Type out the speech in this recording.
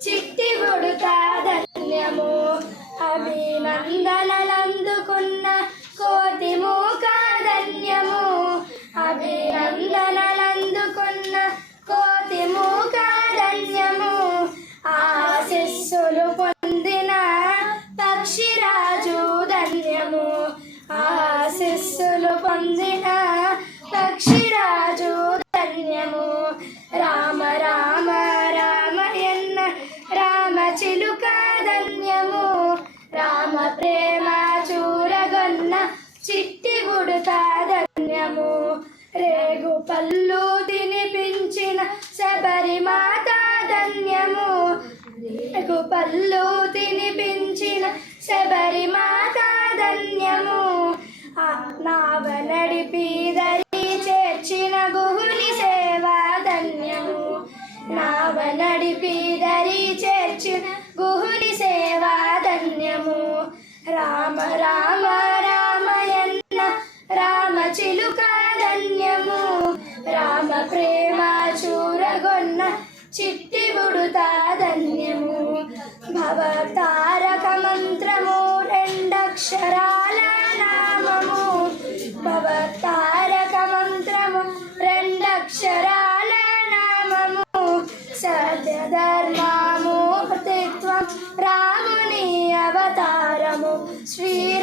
చిట్టి ఉడుతాదని నిత్యము రేగు పళ్ళు తినిపించిన శబరిమాత ధన్యము. రేగు పళ్ళు తినిపించిన శబరిమాత ధన్యము. నావ నడిపిదరి చేర్చిన గుహుని సేవా ధన్యము. నావ నడిపిదరి చేర్చిన గుహుని సేవా ధన్యము. రామ రామ చిలుక ధన్యము రామ ప్రేమ చూరగొన్న చిట్టి బుడుతా ధన్యము భవతారక మంత్రము రెండక్షరాల నామము. భవ తారక మంత్రము రెండక్షరాల నామము. సత్యధర్మమూర్తిత్వం రాముని అవతారము. శ్రీ